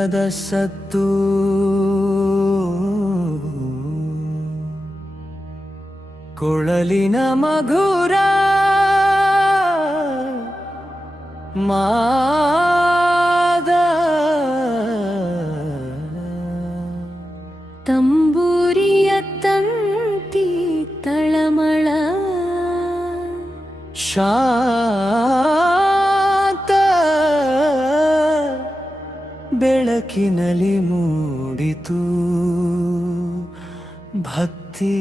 ಮೃದಂಗದ ಸದ್ದು ಕೊಳಲಿನ ಮಧುರ ಮಾದ ತಂಬೂರಿಯ ತಂತಿ ತಳಮಳ ಶಾಂತ ಬೆಳಕಿನಲ್ಲಿ ಮೂಡಿತು ಭಕ್ತಿ.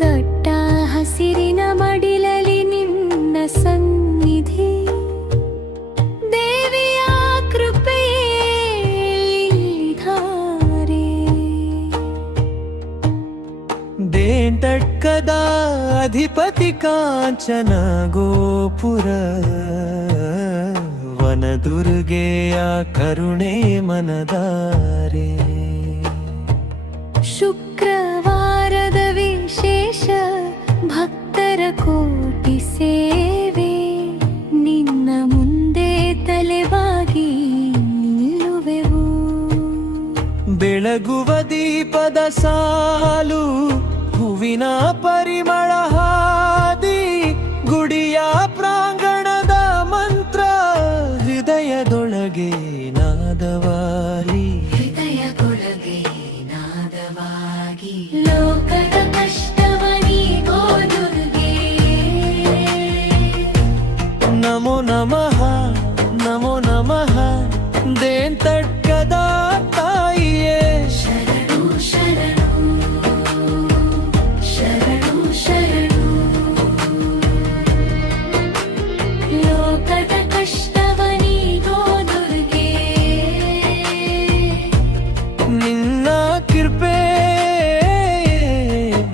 ದಟ್ಟ ಹಸಿರಿನ ಮಡಿಲಲಿ ನಿನ್ನ ಸನ್ನಿಧಿ, ದೇವಿಯ ಕೃಪೆಯಿಲ್ಲಿಧಾರೆ. ದೇಂಟಕ್ಕದ ಅಧಿಪತಿ ಕಾಂಚನ ಗೋಪುರ, ವನದುರ್ಗೆಯ ಕರುಣೆ ಮನದಾರೆ. ಶುಕ್ರವಾರದ ವಿಶೇಷ ಭಕ್ತರ ಕೋಟಿ ಸೇವೆ, ನಿನ್ನ ಮುಂದೆ ತಲೆಬಾಗಿ ನಿಲ್ಲುವೆವು. ಬೆಳಗುವ ದೀಪದ ಸಾಲು, ಹೂವಿನ ಪರಿಮಳ ಹಾದಿ, ಗುಡಿಯ ಪ್ರಾಂಗಣದ ಮಂತ್ರ ಹೃದಯದೊಳಗೆ ನಾದವಾಗಿ, ಹೃದಯದೊಳಗೆ ನಾದವಾಗಿ. ಲೋಕದ ಕಷ್ಟವ ನೀಗೋ ದುರ್ಗೆ, ನಮೋ ನಮಃ ನಮೋ ನಮಃ. ದೇಂತಡ್ಕದ ತಾಯಿಯೇ ಶರಣು ಶರಣು ಶರಣು ಶರಣು. ಲೋಕದ ಕಷ್ಟವ ನೀಗೋ ದುರ್ಗೆ, ನಿನ್ನ ಕೃಪೆ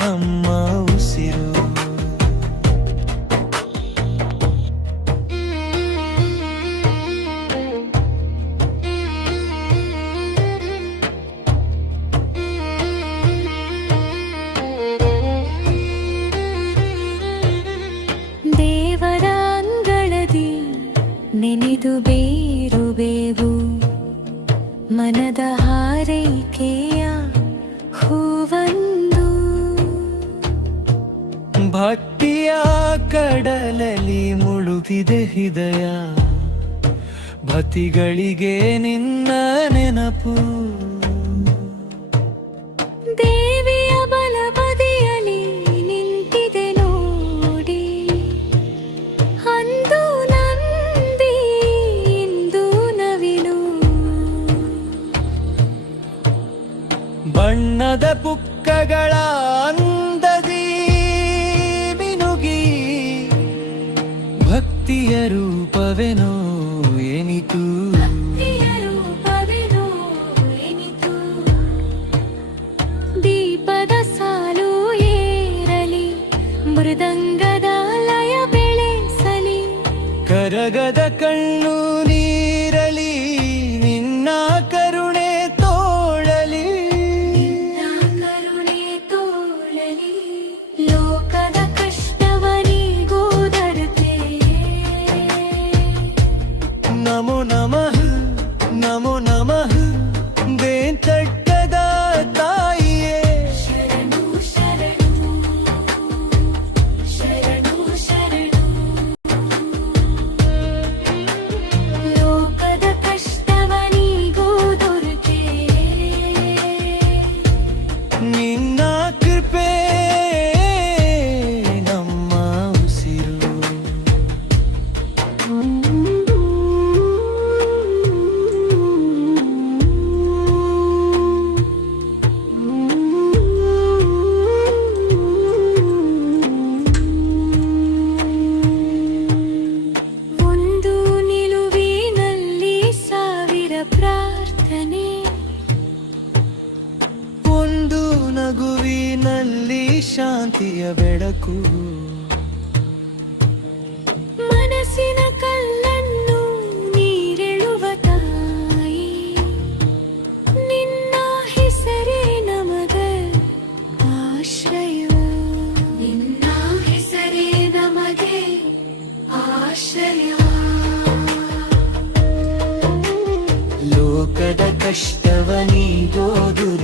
ನಮ್ಮ ಉಸಿರು. ದೇವರ ಅಂಗಳದಿ ನೆನೆದು ಬೇರುವೆವು, ಮನದ ಹಾರೈಕೆಯ ಹೂವಂದು. ಭಕ್ತಿಯ ಕಡಲಲ್ಲಿ ಮುಳುಗಿದೆ ಹೃದಯ, ಭಕ್ತಿಗಳಿಗೆ ನಿನ್ನ ನೆನಪು. ದೇವಿಯ ಬಲಬದಿಯಲ್ಲಿ ನಿಂತಿದೆ ನೋಡಿ, ಅಂದು ನಂದಿ ಇಂದು ನವಿಲು. ಬಣ್ಣದ ಪುಕ್ಕಗಳ ಅಂದದಿ ಮಿನುಗಿ, ಭಕ್ತಿಯ ರೂಪವೆನೋ ಎನಿತು. ಭಕ್ತಿಯ ರೂಪವೆನೋ ಎನಿತು. ದೀಪದ ಸಾಲು ಏರಲಿ, ಮೃದಂಗದ ಲಯ ಬೆಳೆಸಲಿ. ಕರಗದ ಕಣ್ಣು ನೀರಲಿ, ನಿನ್ನ ಕರುಣೆ ತೋಳಲಿ. ನಿನ್ನ ಕರುಣೆ ತೋಳಲಿ. ಲೋಕದ ಕಷ್ಟವ ನೀಗೋದರತೆ, ನಮೋ ನಮಃ ನಮೋ ನಮಃ. ದೇಂತಡ್ಕದ ತಾಯಿಯೇ ಶರಣು ಶರಣು ಶರಣು ಶರಣು. ಲೋಕದ ಕಷ್ಟವ ನೀಗೋ ದುರ್ಗೆ, ನಿನ್ನ ಕೃಪೆ ನಮ್ಮ ಉಸಿರು. ಕಷ್ಟವ ನೀಗೋದು